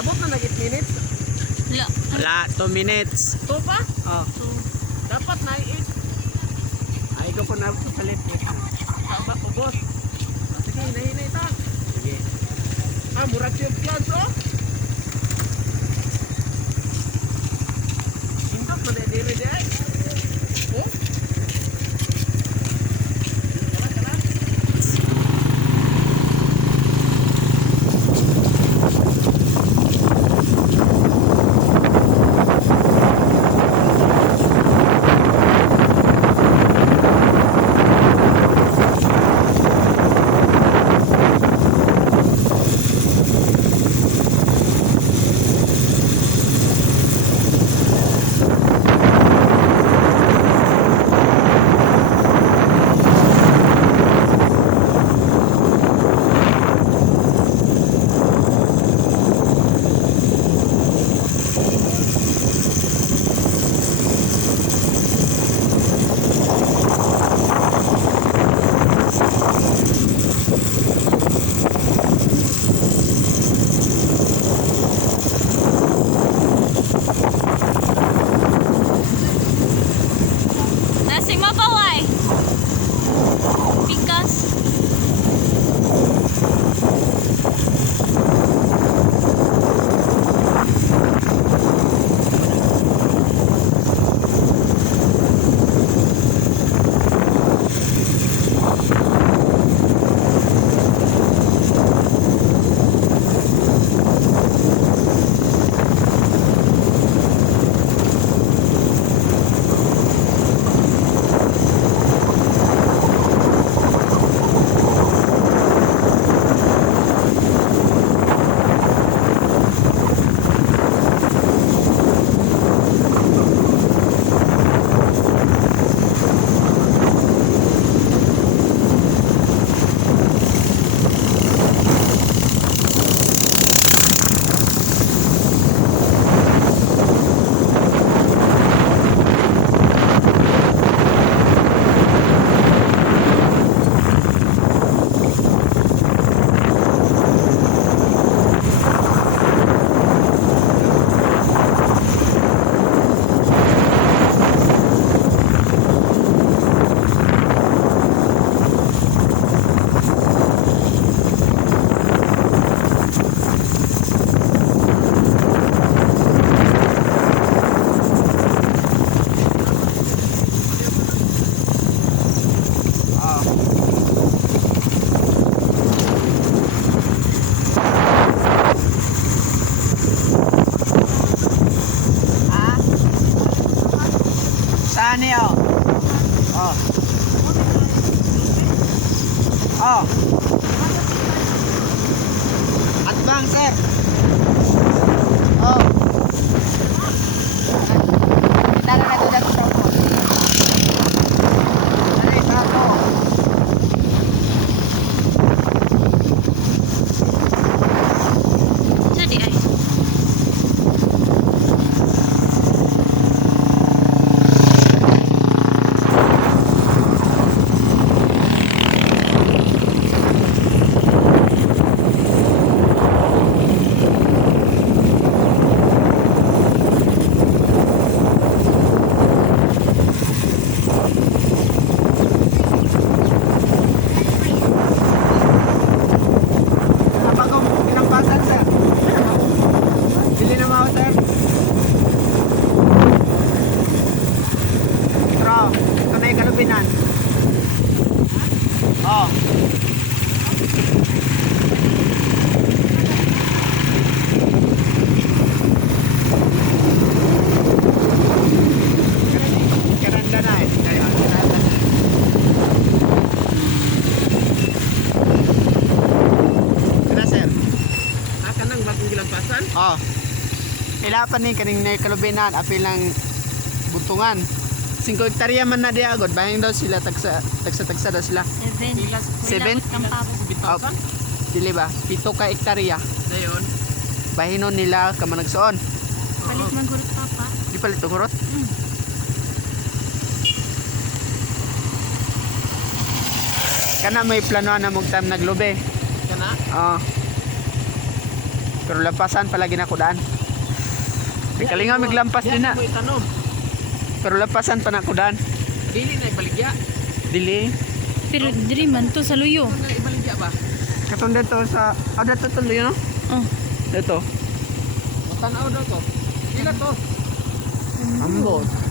Abot na nag 8 minutes? Wala, 2 minutes. 2 pa? Oh. Dapat na 8. Ay, ko po na palit. Tama po, boss. Sige, hinahinay ta. Sige. Murag yung clouds, oh. Hindok na diri di ay. Oh? Ani oh. Oh. Oh. Advance sir. Oh. Tara na to dito sa po. Ano ito ako? Jadi ay. Kalubinan. Oh. Karanda na eh. Kaya, karanda na. Kaya sir. Kanang bagong gilampasan? Oh. Ilapan ni kaning kalubinan apilang buntungan. 5 hektarya man na di agad. Bahing daw sila tagsa daw sila. 7? Oh, dili ba? 7 ka hektarya. Dayon. Bahinon nila ka managsuon. Palit man gurot papa. Di palit to gurot? Kana may plano na mong time naglobe. Kana? Oh. Pero lampasan palagi na ko daan. Di kalinga maglampas din na. Mo itanom. Pero lampasan pa na ko daan. Dili na ibaligya. Dili. Pero diri man to sa luyo. Kung na ibaligya ba? Katong dito sa dito tuloy no? Oh. Dito. Matanaw daw to. Ila to. Ambot.